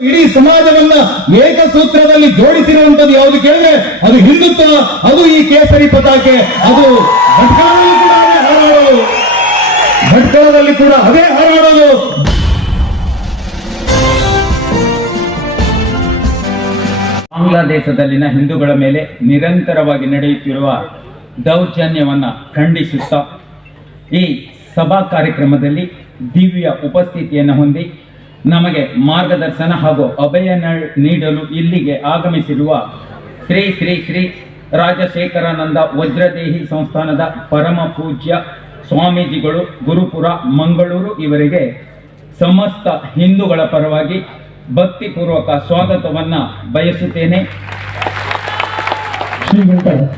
ಇಡೀ ಸಮಾಜವನ್ನ ಏಕಸೂತ್ರದಲ್ಲಿ ಜೋಡಿಸಿರುವಂತದ್ದು ಯಾವುದು ಕೇಳಿದ್ರೆ ಅದು ಹಿಂದುತ್ವ, ಅದು ಈ ಕೇಸರಿ ಪತಾಕೆ, ಅದು ಭಟ್ಕಳದಲ್ಲಿ ಕೂಡ ಅದೇ ಹಾರಾಡೋದು. ಭಟ್ಕಳದಲ್ಲಿ ಕೂಡ ಅದೇ ಹಾರಾಡೋದು. ಬಾಂಗ್ಲಾದೇಶದಲ್ಲಿನ ಹಿಂದೂಗಳ ಮೇಲೆ ನಿರಂತರವಾಗಿ ನಡೆಯುತ್ತಿರುವ ದೌರ್ಜನ್ಯವನ್ನ ಖಂಡಿಸುತ್ತಾ ಈ ಸಭಾ ಕಾರ್ಯಕ್ರಮದಲ್ಲಿ ದಿವ್ಯ ಉಪಸ್ಥಿತಿಯನ್ನು ಹೊಂದಿ ನಮಗೆ ಮಾರ್ಗದರ್ಶನ ಹಾಗೂ ಅಭಯ ನ- ನೀಡಲು ಇಲ್ಲಿಗೆ ಆಗಮಿಸಿರುವ ಶ್ರೀ ಶ್ರೀ ಶ್ರೀ ರಾಜಶೇಖರಾನಂದ ವಜ್ರದೇಹಿ ಸಂಸ್ಥಾನದ ಪರಮ ಪೂಜ್ಯ ಸ್ವಾಮೀಜಿಗಳು ಗುರುಪುರ ಮಂಗಳೂರು ಇವರಿಗೆ ಸಮಸ್ತ ಹಿಂದೂಗಳ ಪರವಾಗಿ ಭಕ್ತಿಪೂರ್ವಕ ಸ್ವಾಗತವನ್ನ ಬಯಸುತ್ತೇನೆ.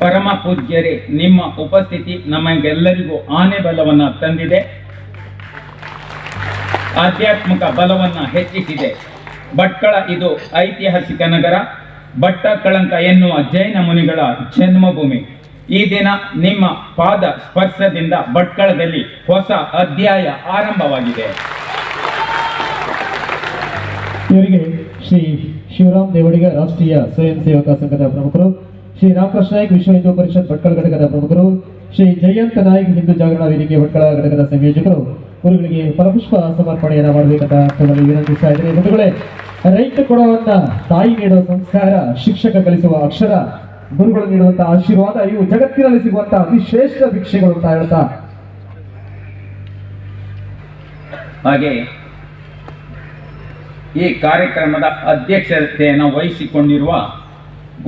ಪರಮ ಪೂಜ್ಯರೇ ನಿಮ್ಮ ಉಪಸ್ಥಿತಿ ನಮಗೆಲ್ಲರಿಗೂ ಆನೆ ಬಲವನ್ನ ತಂದಿದೆ. ಆಧ್ಯಾತ್ಮಿಕ ಬಲವನ್ನ ಹೆಚ್ಚಿಸಿದೆ. ಭಟ್ಕಳ ಇದು ಐತಿಹಾಸಿಕ ನಗರ. ಭಟ್ಟ ಕಳಂಕ ಎನ್ನುವ ಜೈನ ಮುನಿಗಳ ಜನ್ಮಭೂಮಿ. ಈ ದಿನ ನಿಮ್ಮ ಪಾದ ಸ್ಪರ್ಶದಿಂದ ಭಟ್ಕಳದಲ್ಲಿ ಹೊಸ ಅಧ್ಯಾಯ ಆರಂಭವಾಗಿದೆ. ಇವರಿಗೆ ಶ್ರೀ ಶಿವರಾಮ್ ದೇವಡಿಗ ರಾಷ್ಟ್ರೀಯ ಸ್ವಯಂ ಸೇವಕ ಸಂಘದ ಪ್ರಮುಖರು, ಶ್ರೀ ರಾಮಕೃಷ್ಣ ನಾಯ್ಕ ವಿಶ್ವ ಹಿಂದೂ ಪರಿಷತ್ ಭಟ್ಕಳ ಘಟಕದ ಪ್ರಮುಖರು, ಶ್ರೀ ಜಯಂತ ನಾಯ್ಕ ಹಿಂದೂ ಜಾಗರಣ ವೇದಿಕೆ ಭಟ್ಕಳ ಘಟಕದ ಸಂಯೋಜಕರು ಗುರುಗಳಿಗೆ ಫಲಪುಷ್ಪ ಸಮರ್ಪಣೆಯನ್ನು ಮಾಡಬೇಕಂತ ತಮ್ಮಲ್ಲಿ ವಿನಂತಿಸ್ತಾ ಇದ್ದೀನಿ ಬಂಧುಗಳೇ, ರೈತ ಕೊಡುವಂತ ತಾಯಿ ನೀಡುವ ಸಂಸ್ಕಾರ, ಶಿಕ್ಷಕ ಕಲಿಸುವ ಅಕ್ಷರ, ಗುರುಗಳು ನೀಡುವಂತ ಆಶೀರ್ವಾದ, ಇವು ಜಗತ್ತಿನಲ್ಲಿ ಸಿಗುವಂತ ಅತಿ ಶ್ರೇಷ್ಠ ಭಿಕ್ಷೆಗಳು ಅಂತ ಹೇಳ್ತಾ. ಹಾಗೆ ಈ ಕಾರ್ಯಕ್ರಮದ ಅಧ್ಯಕ್ಷತೆಯನ್ನು ವಹಿಸಿಕೊಂಡಿರುವ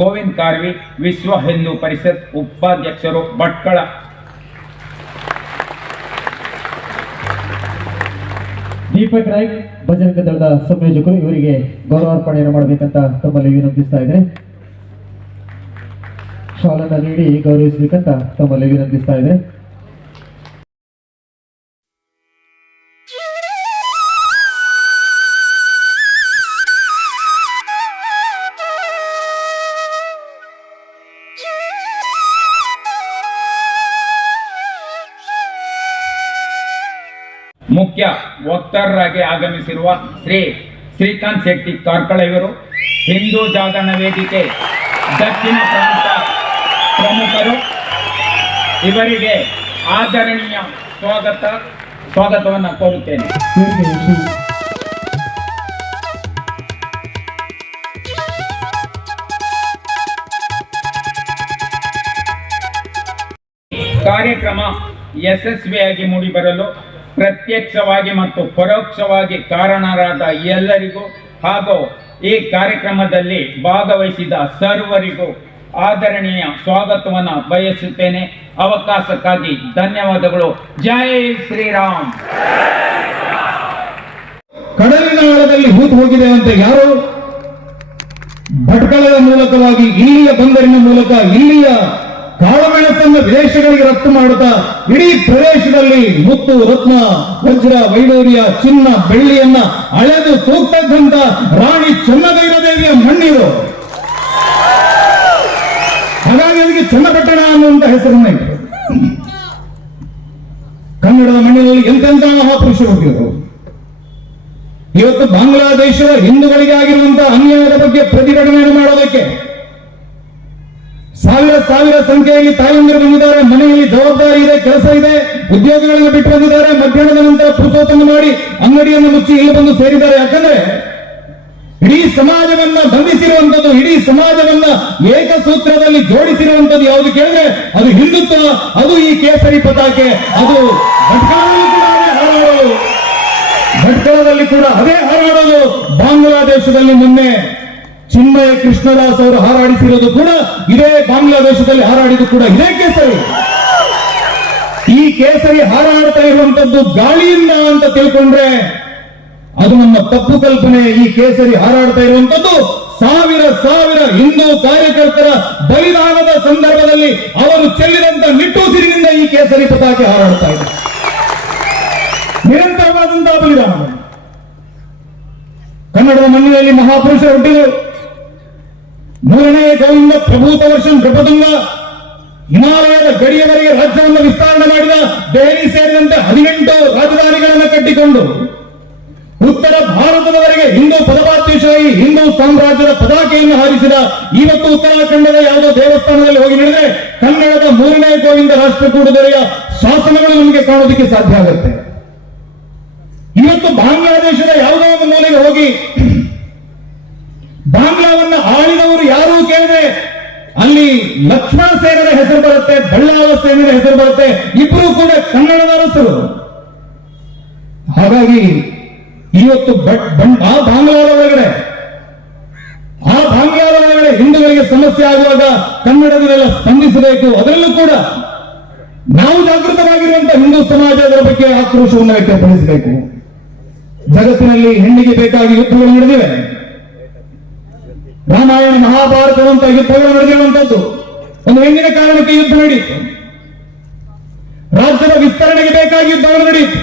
ಗೋವಿಂದ್ ಕಾರ್ವಿ, ವಿಶ್ವ ಹಿಂದೂ ಪರಿಷತ್ ಉಪಾಧ್ಯಕ್ಷರು ಭಟ್ಕಳ ದೀಪಕ್ ನಾಯ್ಕ್ ಭಜರಂಗ ದಳದ ಸಂಯೋಜಕರು ಇವರಿಗೆ ಗೌರವಾರ್ಪಣೆಯನ್ನು ಮಾಡಬೇಕಂತ ತಮ್ಮಲ್ಲಿ ವಿನಂತಿಸ್ತಾ ಇದ್ದಾರೆ ಶಾಲನ್ನ ನೀಡಿ ಗೌರವಿಸಬೇಕಂತ ತಮ್ಮಲ್ಲಿ ವಿನಂತಿಸ್ತಾ ಇದ್ದಾರೆ ಮುಖ್ಯ ವಕ್ತಾರರಾಗಿ ಆಗಮಿಸಿರುವ ಶ್ರೀ ಶ್ರೀಕಾಂತ್ ಶೆಟ್ಟಿ ಕಾರ್ಕಳ ಇವರು, ಹಿಂದೂ ಜಾಗರಣ ವೇದಿಕೆ ದಕ್ಷಿಣ ಪ್ರಾಂತ ಪ್ರಮುಖರು. ಇವರಿಗೆ ಆದರಣೀಯ ಸ್ವಾಗತ, ಸ್ವಾಗತವನ್ನು ಕೋರುತ್ತೇನೆ. ಕಾರ್ಯಕ್ರಮ ಯಶಸ್ವಿಯಾಗಿ ಮೂಡಿಬರಲು ಪ್ರತ್ಯಕ್ಷವಾಗಿ ಮತ್ತು ಪರೋಕ್ಷವಾಗಿ ಕಾರಣರಾದ ಎಲ್ಲರಿಗೂ ಹಾಗೂ ಈ ಕಾರ್ಯಕ್ರಮದಲ್ಲಿ ಭಾಗವಹಿಸಿದ ಸರ್ವರಿಗೂ ಆದರಣೀಯ ಸ್ವಾಗತವನ್ನು ಬಯಸುತ್ತೇನೆ. ಅವಕಾಶಕ್ಕಾಗಿ ಧನ್ಯವಾದಗಳು. ಜೈ ಶ್ರೀರಾಮ್. ಕಡಲಿನ ಆಳದಲ್ಲಿ ಹೂತು ಹೋಗಿದೆ ಅಂತ ಯಾರು? ಭಟ್ಕಳದ ಮೂಲಕವಾಗಿ ಇಲ್ಲಿಯ ಬಂದರಿನ ಮೂಲಕ ಇಲ್ಲಿಯ ಕಾಳುಮೆಣಸನ್ನು ವಿದೇಶಗಳಿಗೆ ರಫ್ತು ಮಾಡುತ್ತಾ ಇಡೀ ಪ್ರದೇಶದಲ್ಲಿ ಮುತ್ತು, ರತ್ನ, ವಜ್ರ ವೈಡೂರ್ಯ ಚಿನ್ನ, ಬೆಳ್ಳಿಯನ್ನ ಅಳೆದು ತೂಗ್ತಕ್ಕಂತ ರಾಣಿ ಚೆನ್ನಗೈರದೇವಿಯ ಮಣ್ಣಿರು. ಹಾಗಾಗಿ ಅದಕ್ಕೆ ಚನ್ನಪಟ್ಟಣ ಅನ್ನುವಂತ ಹೆಸರನ್ನ ಇಟ್ಟರು ಕನ್ನಡದ ಮಣ್ಣಿನಲ್ಲಿ ಎಂತೆಂಥ ಮಹಾಪುರುಷರು ಹುಟ್ಟಿದರು. ಇವತ್ತು ಬಾಂಗ್ಲಾದೇಶದ ಹಿಂದೂಗಳಿಗೆ ಆಗಿರುವಂತಹ ಅನ್ಯಾಯದ ಬಗ್ಗೆ ಪ್ರತಿಭಟನೆಯನ್ನು ಮಾಡೋದಕ್ಕೆ ಸಾವಿರ ಸಾವಿರ ಸಂಖ್ಯೆಯಲ್ಲಿ ತಾಯಂದಿರು ಬಂದಿದ್ದಾರೆ. ಮನೆಯಲ್ಲಿ ಜವಾಬ್ದಾರಿ ಇದೆ, ಕೆಲಸ ಇದೆ. ಉದ್ಯೋಗಗಳನ್ನು ಬಿಟ್ಟು ಬಂದಿದ್ದಾರೆ. ಮಧ್ಯಾಹ್ನದ ನಂತರ ಪುರುಷೋತ್ತಮ ಮಾಡಿ ಅಂಗಡಿಯನ್ನು ಮುಚ್ಚಿ ಇಲ್ಲಿ ಬಂದು ಸೇರಿದ್ದಾರೆ. ಯಾಕಂದ್ರೆ ಇಡೀ ಸಮಾಜವನ್ನ ಬಂಧಿಸಿರುವಂತದ್ದು ಇಡೀ ಸಮಾಜವನ್ನ ಏಕಸೂತ್ರದಲ್ಲಿ ಜೋಡಿಸಿರುವಂತದ್ದು ಯಾವುದು ಕೇಳಿದ್ರೆ ಅದು ಹಿಂದುತ್ವ, ಅದು ಈ ಕೇಸರಿ ಪತಾಕೆ ಅದು ಭಟ್ಕಳದಲ್ಲಿ ಕೂಡ ಅದೇ ಹಾರಾಡೋದು. ಬಾಂಗ್ಲಾದೇಶದಲ್ಲಿ ಮೊನ್ನೆ ಚಿನ್ಮಯ ಕೃಷ್ಣದಾಸ್ ಅವರು ಹಾರಾಡಿಸಿರೋದು ಕೂಡ ಇದೇ ಬಾಂಗ್ಲಾದೇಶದಲ್ಲಿ ಹಾರಾಡಿದ್ದು ಕೂಡ ಇದೇ ಕೇಸರಿ. ಈ ಕೇಸರಿ ಹಾರಾಡ್ತಾ ಇರುವಂತದ್ದು ಗಾಳಿಯಿಂದ ಅಂತ ತಿಳ್ಕೊಂಡ್ರೆ ಅದು ನಮ್ಮ ತಪ್ಪು ಕಲ್ಪನೆ. ಈ ಕೇಸರಿ ಹಾರಾಡ್ತಾ ಇರುವಂತದ್ದು ಸಾವಿರ ಸಾವಿರ ಹಿಂದೂ ಕಾರ್ಯಕರ್ತರ ಬಲಿದಾನದ ಸಂದರ್ಭದಲ್ಲಿ ಅವರು ಚೆಲ್ಲಿದಂತ ನಿಟ್ಟುಸಿರಿನಿಂದ ಈ ಕೇಸರಿ ಪತಾಕೆ ಹಾರಾಡ್ತಾ ಇದೆ. ನಿರಂತರವಾದಂತಹ ಬಲಿದಾನ ಕನ್ನಡದ ಮಣ್ಣಿನಲ್ಲಿ ಮಹಾಪುರುಷರು ಹುಟ್ಟಿದರು. ಮೂರನೇ ಗೋವಿಂದ ಪ್ರಭೂತ ವರ್ಷನ್ ಪ್ರಪತುಂಗ ಹಿಮಾಲಯದ ಗಡಿಯವರೆಗೆ ರಾಜ್ಯವನ್ನು ವಿಸ್ತರಣೆ ಮಾಡಿದ ದೆಹಲಿ ಸೇರಿದಂತೆ ಹದಿನೆಂಟು ರಾಜಧಾನಿಗಳನ್ನು ಕಟ್ಟಿಕೊಂಡು, ಉತ್ತರ ಭಾರತದವರೆಗೆ ಹಿಂದೂ ಪದಪಾತ್ಯಶಾಹಿ ಹಿಂದೂ ಸಾಮ್ರಾಜ್ಯದ ಪತಾಕೆಯನ್ನು ಹಾರಿಸಿದ ಇವತ್ತು ಉತ್ತರಾಖಂಡದ ಯಾವುದೋ ದೇವಸ್ಥಾನದಲ್ಲಿ ಹೋಗಿ ನಡೆದರೆ ಕನ್ನಡದ ಮೂರನೇ ಗೋವಿಂದ ರಾಷ್ಟ್ರಕೂಟದೊರೆಯ ಶಾಸನಗಳು ನಮಗೆ ಕಾಣೋದಕ್ಕೆ ಸಾಧ್ಯ ಆಗುತ್ತೆ. ಇವತ್ತು ಬಾಂಗ್ಲಾದೇಶದ ಯಾವುದೋ ಒಂದು ಮೂಲೆಗೆ ಹೋಗಿ ಬಾಂಗ್ಲಾವನ್ನ ಆಳಿದವರು ಯಾರೂ ಕೇಳಿದೆ ಅಲ್ಲಿ ಲಕ್ಷ್ಮಣ ಸೇನದ ಹೆಸರು ಬರುತ್ತೆ ಬಳ್ಳಾವ ಸೇನದ ಹೆಸರು ಬರುತ್ತೆ ಇಬ್ಬರು ಕೂಡ ಕನ್ನಡದ ಅರಸರು ಹಾಗಾಗಿ ಇವತ್ತು ಆ ಬಾಂಗ್ಲಾದ ಒಳಗಡೆ, ಆ ಬಾಂಗ್ಲಾದ ಒಳಗಡೆ ಹಿಂದೂಗಳಿಗೆ ಸಮಸ್ಯೆ ಆಗುವಾಗ ಕನ್ನಡದಲ್ಲೆಲ್ಲ ಸ್ಪಂದಿಸಬೇಕು. ಅದರಲ್ಲೂ ಕೂಡ ನಾವು ಜಾಗೃತವಾಗಿರುವಂತಹ ಹಿಂದೂ ಸಮಾಜ ಅದರ ಬಗ್ಗೆ ಆಕ್ರೋಶವನ್ನು ವ್ಯಕ್ತಪಡಿಸಬೇಕು. ಜಗತ್ತಿನಲ್ಲಿ ಹೆಣ್ಣಿಗೆ ಬೇಕಾಗಿ ಯುದ್ಧಗಳು ನಡೆದಿವೆ. ರಾಮಾಯಣ ಮಹಾಭಾರತವಂತ ಯುದ್ಧಗಳು ನಡೆದಿರುವಂತದ್ದು ಒಂದು ಹೆಣ್ಣಿನ ಕಾರಣಕ್ಕೆ ಯುದ್ಧ ನಡೆಯಿತು. ರಾಜ್ಯದ ವಿಸ್ತರಣೆಗೆ ಬೇಕಾಗಿ ಯುದ್ಧಗಳು ನಡೆಯಿತು.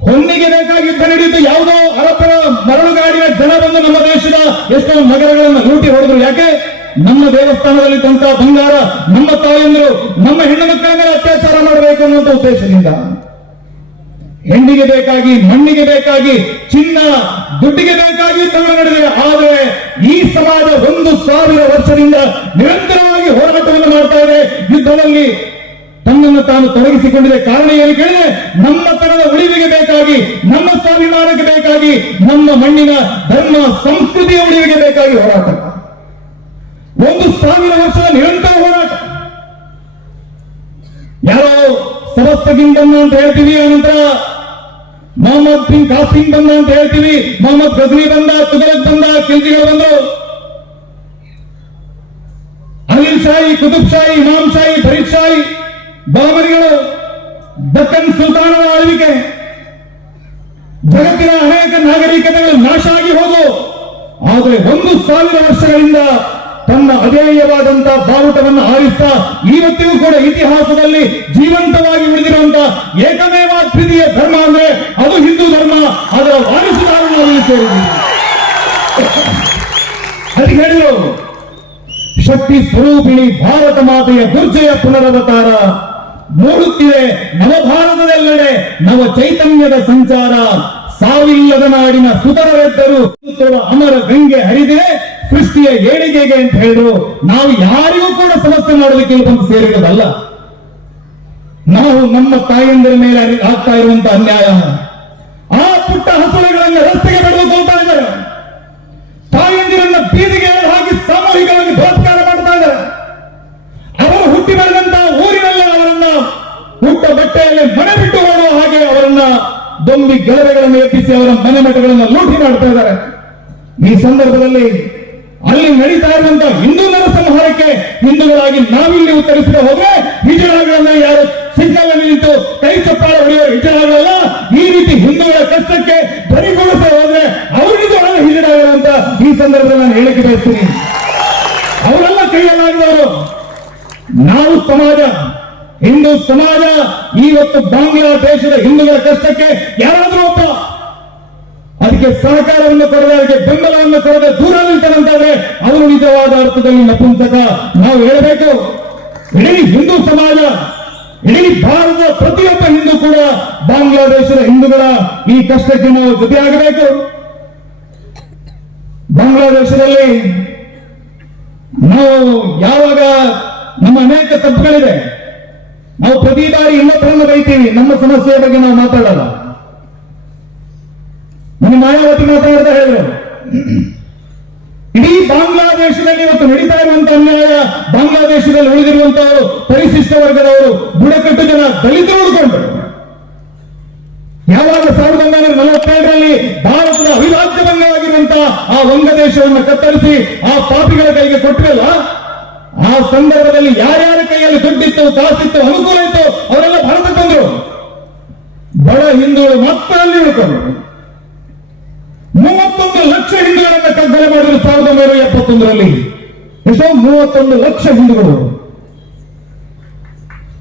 ಹೊನ್ನಿಗೆ ಬೇಕಾಗಿ ಯುದ್ಧ ನಡೆಯಿತು. ಯಾವುದೋ ಅರಬ್ಬರ ಮರಳುಗಾಡಿನ ಜನ ಬಂದು ನಮ್ಮ ದೇಶದ ಎಷ್ಟೋ ನಗರಗಳನ್ನು ಲೂಟಿ ಹೊಡೆದ್ರು. ಯಾಕೆ? ನಮ್ಮ ದೇವಸ್ಥಾನದಲ್ಲಿದ್ದಂತ ಬಂಗಾರ, ನಮ್ಮ ತಾಯಂದಿರು, ನಮ್ಮ ಹೆಣ್ಣು ಮಕ್ಕಳ ಮೇಲೆ ಅತ್ಯಾಚಾರ ಮಾಡಬೇಕು ಅನ್ನುವಂಥ ಉದ್ದೇಶದಿಂದ. ಹೆಣ್ಣಿಗೆ ಬೇಕಾಗಿ, ಮಣ್ಣಿಗೆ ಬೇಕಾಗಿ, ಚಿನ್ನ, ದುಡ್ಡಿಗೆ ಬೇಕಾಗಿ ತಗೊಂಡು ನಡೆದಿದೆ. ಆದರೆ ಈ ಸಮಾಜ ಒಂದು ಸಾವಿರ ವರ್ಷದಿಂದ ನಿರಂತರವಾಗಿ ಹೋರಾಟವನ್ನು ಮಾಡ್ತಾ ಇದೆ. ಯುದ್ಧದಲ್ಲಿ ತನ್ನನ್ನು ತಾನು ತೊಡಗಿಸಿಕೊಂಡಿದೆ. ಕಾರಣ ಏನು ಕೇಳಿದ್ರೆ, ನಮ್ಮ ತನದ ಉಳಿವಿಗೆ ಬೇಕಾಗಿ, ನಮ್ಮ ಸ್ವಾಭಿಮಾನಕ್ಕೆ ಬೇಕಾಗಿ, ನಮ್ಮ ಮಣ್ಣಿನ ಧರ್ಮ, ಸಂಸ್ಕೃತಿಯ ಉಳಿವಿಗೆ ಬೇಕಾಗಿ ಹೋರಾಟ. ಒಂದು ಸಾವಿರ ವರ್ಷದ ನಿರಂತರ ಹೋರಾಟ. ಯಾರೋ ಸರಸ್ತಗಿಂದನ್ನ ಅಂತ ಹೇಳ್ತೀವಿ ಅನಂತರ ಮೊಹಮ್ಮದ್ ಬಿನ್ ಕಾಸಿಂ ಬಂದ ಅಂತ ಹೇಳ್ತೀವಿ. ಮೊಹಮ್ಮದ್ ಗಜನಿ ಬಂದ ತುಗಲಕ್ ಬಂದ ಖಿಲ್ಜಿಗಳು ಬಂದರು. ಅನಿಲ್ ಶಾಹಿ, ಕುತುಬ್ ಶಾಹಿ, ಇಮಾಮ್ ಶಾಹಿ, ಫರೀದ್ ಶಾಹಿ, ಬಾಬರಿಗಳು ದಕ್ಕನ್ ಸುಲ್ತಾನರ ಆಳ್ವಿಕೆ. ಜಗತ್ತಿನ ಅನೇಕ ನಾಗರಿಕತೆಗಳು ನಾಶ ಆಗಿ ಹೋದವು. ಆದರೆ ಒಂದು ಸಾವಿರ ವರ್ಷಗಳಿಂದ ತನ್ನ ಅಜೇಯವಾದಂತಹ ಬಾವುಟವನ್ನು ಹಾರಿಸ್ತಾ ಇವತ್ತಿಗೂ ಕೂಡ ಇತಿಹಾಸದಲ್ಲಿ ಜೀವಂತವಾಗಿ ಉಳಿದಿರುವಂತ ಏಕಮೇವ ತೃತೀಯ ಧರ್ಮ ಅಂದ್ರೆ ಅದು ಹಿಂದೂ ಧರ್ಮ. ಅದರ ವಾರಿಸುದಾರರಲ್ಲಿ ಸೇರಿದ್ದೀವಿ ಅದಕ್ಕೆ ಶಕ್ತಿ ಸ್ವರೂಪಿಣಿ ಭಾರತ ಮಾತೆಯ ದುರ್ಜಯ ಪುನರವತಾರ. ಮೂಡುತ್ತಿದೆ ನವಭಾರತದೆಲ್ಲೆಡೆ ನವ ಚೈತನ್ಯದ ಸಂಚಾರ. ಸಾವಿಲ್ಲದ ನಾಡಿನ ಸುತರವೆದ್ದರು ಅಮರ ಗಂಗೆ ಹರಿದಿದೆ ಸೃಷ್ಟಿಯ ಏಳಿಗೆಗೆ ಅಂತ ಹೇಳಿದ್ರು, ನಾವು ಯಾರಿಗೂ ಕೂಡ ಸಮಸ್ಯೆ ಮಾಡಲಿಕ್ಕೆ ಬಂದು ಸೇರಿರೋದಲ್ಲ. ನಾವು ನಮ್ಮ ತಾಯಂದಿರ ಮೇಲೆ ಆಗ್ತಾ ಇರುವಂತ ಅನ್ಯಾಯ. ಆ ಪುಟ್ಟ ಹಸುಳೆಗಳನ್ನು ರಸ್ತೆಗೆ ಅಂತ ಇದ್ದಾರೆ. ತಾಯಂದಿರನ್ನ ಬೀದಿಗೆ ಹಾಕಿ ಸಾಮೂಹಿಕವಾಗಿ ಬಲಾತ್ಕಾರ ಮಾಡ್ತಾ ಇದ್ದಾರೆ. ಅವರು ಹುಟ್ಟಿ ಬೆಳೆದಂತ ಊರಿನಲ್ಲಿ ಅವರನ್ನ ಹುಟ್ಟ ಬಟ್ಟೆಯಲ್ಲಿ ಮನೆ ಬಿಟ್ಟು ಹೋಗುವ ಹಾಗೆ ಅವರನ್ನ ದೊಂಬಿ ಗೆಲವೆಗಳನ್ನು ಎತ್ತಿಸಿ ಅವರ ಮನೆ ಮಠಗಳನ್ನು ಲೂಟಿ ಮಾಡ್ತಾ ಇದ್ದಾರೆ. ಈ ಸಂದರ್ಭದಲ್ಲಿ ಅಲ್ಲಿ ನಡೀತಾ ಇರುವಂತಹ ಹಿಂದೂ ನರಸಂಹಾರಕ್ಕೆ ಹಿಂದೂಗಳಾಗಿ ನಾವಿಲ್ಲಿ ಉತ್ತರಿಸಿದ ಹೋದ್ರೆ ಹಿಜಳಗಳನ್ನ ಯಾರು ಸಿಗ್ನಲ್ ನಿಂತು ಕೈ ಚಪ್ಪಾಳೆ ಹೊಡೆಯುವ ಹಿಜಳಗಳಲ್ಲ ಈ ರೀತಿ ಹಿಂದೂಗಳ ಕಷ್ಟಕ್ಕೆ ಬರಿಗೊಳಿಸ್ತಾ ಹೋದ್ರೆ ಅವರಿಗೆ ಅಂತ ಈ ಸಂದರ್ಭದಲ್ಲಿ ನಾನು ಹೇಳಿಕೆ ಬಯಸ್ತೀನಿ. ಅವರೆಲ್ಲ ಕೈಯಲ್ಲಾಗಿದವರು. ನಾವು ಸಮಾಜ, ಹಿಂದೂ ಸಮಾಜ ಇವತ್ತು ಬಾಂಗ್ಲಾದೇಶದ ಹಿಂದೂಗಳ ಕಷ್ಟಕ್ಕೆ ಯಾರಾದರೂ ಒಬ್ಬ ಅದಕ್ಕೆ ಸಹಕಾರವನ್ನು ಕೊಡದೆ, ಅದಕ್ಕೆ ಬೆಂಬಲವನ್ನು ಕೊಡದೆ ದೂರ ನಿಂತಾರೆ ಅವರು ನಿಜವಾದ ಅರ್ಥದಲ್ಲಿ ನಪುಂಸಕ. ನಾವು ಹೇಳಬೇಕು, ಇಡೀ ಹಿಂದೂ ಸಮಾಜ, ಇಡೀ ಭಾರತದ ಪ್ರತಿಯೊಬ್ಬ ಹಿಂದೂ ಕೂಡ ಬಾಂಗ್ಲಾದೇಶದ ಹಿಂದೂಗಳ ಈ ಕಷ್ಟಕ್ಕೆ ನಾವು ಜೊತೆಯಾಗಬೇಕು. ಬಾಂಗ್ಲಾದೇಶದಲ್ಲಿ ನಾವು ಯಾವಾಗ ನಮ್ಮ ಅನೇಕ ತಪ್ಪುಗಳಿದೆ ನಾವು ಪ್ರತಿ ಬಾರಿ ಇನ್ನೊಬ್ಬರನ್ನು ಬೈತೀವಿ, ನಮ್ಮ ಸಮಸ್ಯೆಯ ಬಗ್ಗೆ ನಾವು ಮಾತಾಡಲ್ಲ. ನನ್ನ ಮಾಯಾವತಿ ಮಾತಾಡ್ತಾ ಹೇಳಿದ್ರು. ಇಡೀ ಬಾಂಗ್ಲಾದೇಶದಲ್ಲಿ ಇವತ್ತು ನಡೀತಾ ಇರುವಂತಹ ಅನ್ಯಾಯ, ಬಾಂಗ್ಲಾದೇಶದಲ್ಲಿ ಉಳಿದಿರುವಂತವರು ಪರಿಶಿಷ್ಟ ವರ್ಗದವರು ಬುಡಕಟ್ಟು ಜನ ದಲಿತರು ಉಳ್ಕೊಂಡ್ರು ಯಾವಾಗ ಸಾವಿರದ ಒಂಬೈನೂರ ನಲವತ್ತೆರಡರಲ್ಲಿ ಭಾರತದ ಅವಿಭಾಜ್ಯ ಭಂಗವಾಗಿರುವಂತಹ ಆ ವಂಗದೇಶವನ್ನು ಕತ್ತರಿಸಿ ಆ ಪಾಪಿಗಳ ಕೈಗೆ ಕೊಟ್ಟಿರಲ್ಲ, ಆ ಸಂದರ್ಭದಲ್ಲಿ ಯಾರ್ಯಾರ ಕೈಯಲ್ಲಿ ದುಡ್ಡಿತ್ತು, ಕಾಸಿತ್ತು, ಅನುಕೂಲ ಇತ್ತು, ಅವರೆಲ್ಲ ಭಾರತಕ್ಕೆ ಬಂದರು. ಬಡ ಹಿಂದೂಗಳು ಮಾತ್ರ ಅಲ್ಲಿ ಉಳ್ಕೊಂಡ್ರು ಮೂವತ್ತೊಂದು ಲಕ್ಷ ಹಿಂದೂಗಳನ್ನ ಕಗ್ಗಲೆ ಮಾಡಿದ್ರು ಸಾವಿರದ ಒಂಬೈನೂರ ಎಪ್ಪತ್ತೊಂದರಲ್ಲಿ. ಎಷ್ಟೋ ಮೂವತ್ತೊಂದು ಲಕ್ಷ ಹಿಂದೂಗಳು.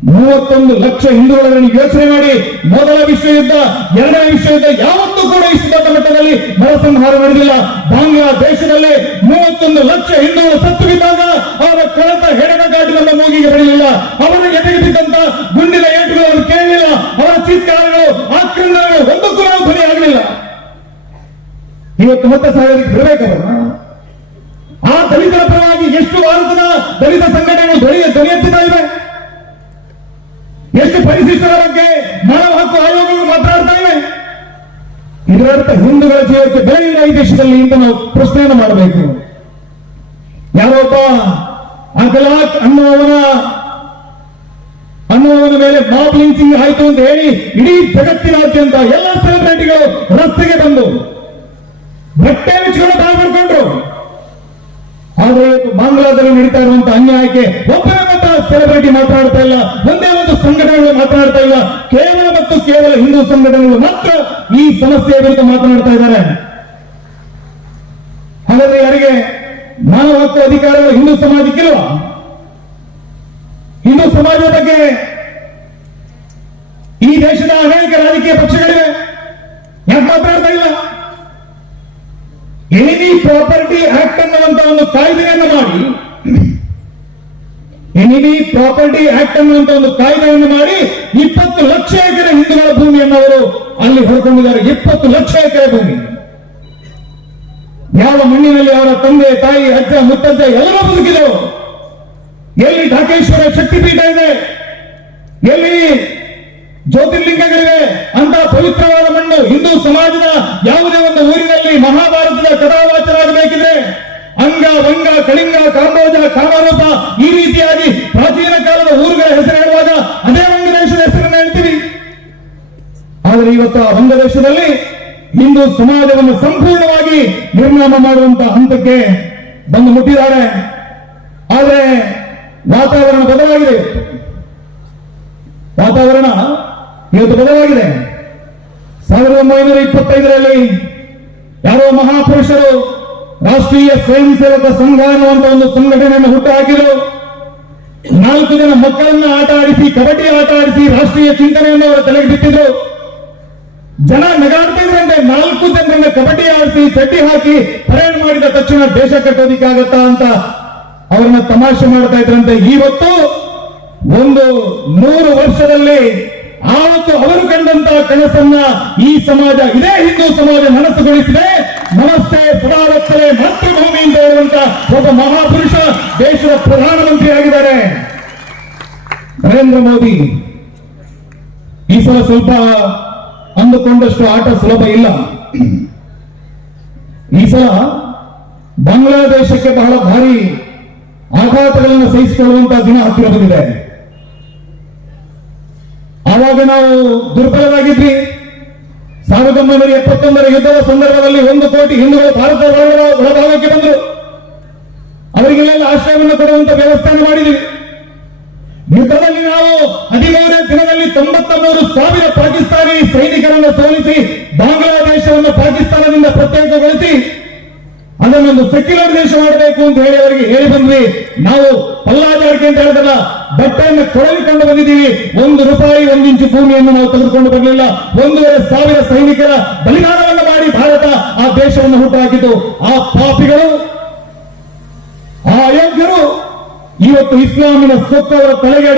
ಮೂವತ್ತೊಂದು ಲಕ್ಷ ಹಿಂದೂಗಳನ್ನು ಯೋಚನೆ ಮಾಡಿ. ಮೊದಲ ವಿಶ್ವಯುದ್ಧ, ಎರಡನೇ ವಿಶ್ವಯುದ್ಧ ಯಾವತ್ತೂ ಕೂಡ ಇಷ್ಟು ದೊಡ್ಡ ಮಟ್ಟದಲ್ಲಿ ನರಸಂಹಾರ ನಡೆದಿಲ್ಲ. ಬಾಂಗ್ಲಾದೇಶದಲ್ಲಿ ಮೂವತ್ತೊಂದು ಲಕ್ಷ ಹಿಂದೂಗಳು ಸತ್ತು ಬಿದ್ದಾಗ ಅವರ ಕೊಳೆತ ಹೆಡಗ ಘಾಟಿನ ಮೂಗಿಗೆ ಬರಲಿಲ್ಲ. ಅವರು ಎದುರಿಸಿದಂತ ಗುಂಡಿನ ಏಟುಗಳು ಅವರು ಕೇಳಲಿಲ್ಲ. ಅವರ ಚಿತ್ಕಾರಗಳು, ಆಕ್ರಂದನಗಳು ಇವತ್ತು ಮತ್ತೆ ಸಾಯೋದಕ್ಕೆ ಬಿಡಬೇಕವನ್ನ ಆ ದಲಿತರ ಪರವಾಗಿ ಎಷ್ಟು ಭಾರತದ ದಲಿತ ಸಂಘಟನೆಗಳು ದೊರೆಯ ದೊರೆಯುತ್ತಿದ್ದ ಇವೆ ಎಷ್ಟು ಪರಿಶಿಷ್ಟರ ಬಗ್ಗೆ ಮಾನವ ಹಕ್ಕು ಆಯೋಗಗಳು ಮಾತನಾಡ್ತಾ ಇವೆ? ಇದರರ್ಥ ಹಿಂದೂಗಳ ಜೀವಕ್ಕೆ ಬೇರೆ ಇಲ್ಲ ಈ ದೇಶದಲ್ಲಿ ಅಂತ ನಾವು ಪ್ರಶ್ನೆಯನ್ನು ಮಾಡಬೇಕು. ಯಾರೊಬ್ಬ ಅಗಲಾಕ್ ಅನ್ನುವವನ ಅನ್ನುವವನ ಮೇಲೆ ಮಾಪ್ ಲಿಂಚಿಂಗ್ ಆಯ್ತು ಅಂತ ಹೇಳಿ ಇಡೀ ಜಗತ್ತಿನಾದ್ಯಂತ ಎಲ್ಲ ಸೆಲೆಬ್ರಿಟಿಗಳು ರಸ್ತೆಗೆ ಬಂದು ಬಟ್ಟೆ ಮುಚ್ಚಿಕೊಂಡು ತಾವು ಮಾಡ್ಕೊಂಡ್ರು. ಆದ್ರೆ ಇವತ್ತು ಬಾಂಗ್ಲಾದಲ್ಲಿ ನಡೀತಾ ಇರುವಂತಹ ಅನ್ಯಾಯಕ್ಕೆ ಒಬ್ಬರ ಮತ ಸೆಲೆಬ್ರಿಟಿ ಮಾತನಾಡ್ತಾ ಇಲ್ಲ, ಒಂದೇ ಒಂದು ಸಂಘಟನೆಗಳು ಮಾತನಾಡ್ತಾ ಇಲ್ಲ. ಕೇವಲ ಮತ್ತು ಕೇವಲ ಹಿಂದೂ ಸಂಘಟನೆಗಳು ಮಾತ್ರ ಈ ಸಮಸ್ಯೆಯ ವಿರುದ್ಧ ಮಾತನಾಡ್ತಾ ಇದ್ದಾರೆ. ಹಾಗಾದ್ರೆ ಯಾರಿಗೆ ಮಾನವ ಹಕ್ಕು ಅಧಿಕಾರಗಳು ಹಿಂದೂ ಸಮಾಜಕ್ಕಿಲ್ವಾ? ಹಿಂದೂ ಸಮಾಜದ ಬಗ್ಗೆ ಈ ದೇಶದ ಅನೇಕ ರಾಜಕೀಯ ಪಕ್ಷಗಳಿವೆ. ಯಾಕೆ ಮಾತನಾಡ್ತಾ ಇಲ್ಲ? ಎನಿಮಿ ಪ್ರಾಪರ್ಟಿ ಆಕ್ಟ್ ಅನ್ನುವಂತ ಒಂದು ಕಾಯ್ದೆಯನ್ನು ಮಾಡಿ ಎನಿಮಿ ಪ್ರಾಪರ್ಟಿ ಆಕ್ಟ್ ಅನ್ನುವಂತ ಒಂದು ಕಾಯ್ದೆಯನ್ನು ಮಾಡಿ ಇಪ್ಪತ್ತು ಲಕ್ಷ ಎಕರೆ ಹಿಂದೂಗಳ ಭೂಮಿಯನ್ನು ಅವರು ಅಲ್ಲಿ ಹೊರಕೊಂಡಿದ್ದಾರೆ ಇಪ್ಪತ್ತು ಲಕ್ಷ ಎಕರೆ ಭೂಮಿ. ಯಾವ ಮಣ್ಣಿನಲ್ಲಿ ಅವರ ತಂದೆ, ತಾಯಿ, ಅಜ್ಜ, ಮುತ್ತಜ್ಜ ಎಲ್ಲರೂ ಬದುಕಿದರು ಎಲ್ಲಿ ಢಾಕೇಶ್ವರ ಶಕ್ತಿಪೀಠ ಇದೆ? ಎಲ್ಲಿ ಜ್ಯೋತಿರ್ಲಿಂಗಗಳಿವೆ ಅಂತ ಪವಿತ್ರವಾದ ಮಣ್ಣು ಹಿಂದೂ ಸಮಾಜದ ಯಾವುದೇ ಒಂದು ಊರಿನಲ್ಲಿ ಮಹಾಭಾರತದ ಕಥಾವಾಚರಾಗಬೇಕಿದ್ರೆ ಅಂಗ, ವಂಗ, ಕಳಿಂಗ ಕಾಂಬೋಜ ಕಾಮರೂಪ ಈ ರೀತಿಯಾಗಿ ಪ್ರಾಚೀನ ಕಾಲದ ಊರುಗಳ ಹೆಸರು ಹೇಳುವಾಗ ಅದೇ ವಂಗದೇಶದ ಹೆಸರನ್ನು ಹೇಳ್ತೀವಿ. ಆದರೆ ಇವತ್ತು ಆ ವಂಗದೇಶದಲ್ಲಿ ಹಿಂದೂ ಸಮಾಜವನ್ನು ಸಂಪೂರ್ಣವಾಗಿ ನಿರ್ನಾಮ ಮಾಡುವಂತ ಹಂತಕ್ಕೆ ಬಂದು ಮುಟ್ಟಿದ್ದಾರೆ. ಆದರೆ ವಾತಾವರಣ ಬದಲಾಗಿದೆ. ವಾತಾವರಣ ಇವತ್ತು ಬದಲಾಗಿದೆ. ಸಾವಿರದ ಒಂಬೈನೂರ ಇಪ್ಪತ್ತೈದರಲ್ಲಿ ಯಾರೋ ಮಹಾಪುರುಷರು ರಾಷ್ಟ್ರೀಯ ಸ್ವಯಂ ಸೇವಕ ಸಂಘ ಅನ್ನುವಂತ ಒಂದು ಸಂಘಟನೆಯನ್ನು ಹುಟ್ಟುಹಾಕಿದರು. ನಾಲ್ಕು ಜನ ಮಕ್ಕಳನ್ನ ಆಟ ಆಡಿಸಿ, ಕಬಡ್ಡಿ ಆಟ ಆಡಿಸಿ ರಾಷ್ಟ್ರೀಯ ಚಿಂತನೆಯನ್ನು ಅವರ ತಲೆಗೆ ಬಿಟ್ಟಿದ್ರು. ಜನ ನಗಾಡ್ತಿದ್ರಂತೆ ನಾಲ್ಕು ಜನರನ್ನ ಕಬಡ್ಡಿ ಆಡಿಸಿ, ಚಡ್ಡಿ ಹಾಕಿ ಪರೇಡ್ ಮಾಡಿದ ತಕ್ಷಣ ದೇಶ ಕಟ್ಟೋದಿಕ್ಕಾಗತ್ತಾ ಅಂತ ಅವ್ರನ್ನ ತಮಾಷೆ ಮಾಡ್ತಾ ಇದ್ರಂತೆ. ಇವತ್ತು ಒಂದು ನೂರು ವರ್ಷದಲ್ಲಿ ಆವತ್ತು ಅವರು ಕಂಡಂತಹ ಕನಸನ್ನ ಈ ಸಮಾಜ, ಇದೇ ಹಿಂದೂ ಸಮಾಜ ಮನಸ್ಸುಗೊಳಿಸಿದೆ. ನಮಸ್ತೆ ಸದಾವತ್ತಲೆ ಮಾತೃಭೂಮಿಯಿಂದ ಇರುವಂತಹ ಒಬ್ಬ ಮಹಾಪುರುಷ ದೇಶದ ಪ್ರಧಾನಮಂತ್ರಿ ಆಗಿದ್ದಾರೆ. ನರೇಂದ್ರ ಮೋದಿ, ಈ ಸಲ ಸ್ವಲ್ಪ ಅಂದುಕೊಂಡಷ್ಟು ಆಟ ಸುಲಭ ಇಲ್ಲ. ಈ ಸಲ ಬಾಂಗ್ಲಾದೇಶಕ್ಕೆ ಬಹಳ ಭಾರಿ ಆಘಾತಗಳನ್ನು ಸಹಿಸಿಕೊಳ್ಳುವಂತಹ ದಿನ ಹತ್ತಿರ ಬಂದಿದೆ. ಆವಾಗ ನಾವು ದುರ್ಬಲರಾಗಿದ್ವಿ? ಸಾವಿರದ ಒಂಬೈನೂರ ಎಪ್ಪತ್ತೊಂದರ ಯುದ್ಧದ ಸಂದರ್ಭದಲ್ಲಿ ಒಂದು ಕೋಟಿ ಹಿಂದೂಗಳು ಭಾರತದ ಒಳ- ಒಳಭಾಗಕ್ಕೆ ಬಂದರು. ಅವರಿಗೆಲ್ಲ ಆಶ್ರಯವನ್ನು ಕೊಡುವಂತ ವ್ಯವಸ್ಥೆಯನ್ನು ಮಾಡಿದ್ವಿ. ಯುದ್ಧದಲ್ಲಿ ನಾವು ಹದಿಮೂರನೇ ದಿನದಲ್ಲಿ ತೊಂಬತ್ತ ಮೂರು ಸಾವಿರ ಪಾಕಿಸ್ತಾನಿ ಸೈನಿಕರನ್ನು ಸೋಲಿಸಿ ಬಾಂಗ್ಲಾದೇಶವನ್ನು ಪಾಕಿಸ್ತಾನದಿಂದ ಪ್ರತ್ಯೇಕಗೊಳಿಸಿ ಅದನ್ನೊಂದು ಸೆಕ್ಯುಲರ್ ದೇಶ ಮಾಡಬೇಕು ಅಂತ ಹೇಳಿ ಅವರಿಗೆ ಹೇಳಿ ಬಂದ್ವಿ. ನಾವು ಪಲ್ಲಾಜಾಡಿಕೆ ಅಂತ ಹೇಳಿದಲ್ಲ ಬಟ್ಟೆಯನ್ನು ಕೊಡಲಿಕೊಂಡು ಬಂದಿದ್ದೀವಿ. ಒಂದು ರೂಪಾಯಿ, ಒಂದು ಇಂಚು ಭೂಮಿಯನ್ನು ನಾವು ತೆಗೆದುಕೊಂಡು ಬರಲಿಲ್ಲ. ಒಂದೂವರೆ ಸಾವಿರ ಸೈನಿಕರ ಬಲಿದಾನವನ್ನು ಮಾಡಿ ಭಾರತ ಆ ದೇಶವನ್ನು ಹುಟ್ಟುಹಾಕಿತು. ಆ ಪಾಪಿಗಳು, ಆ ಅಯೋಗ್ಯರು ಇವತ್ತು ಇಸ್ಲಾಮಿನ ಸೊಕ್ಕವರ ಅವರ ತಲೆಗೆ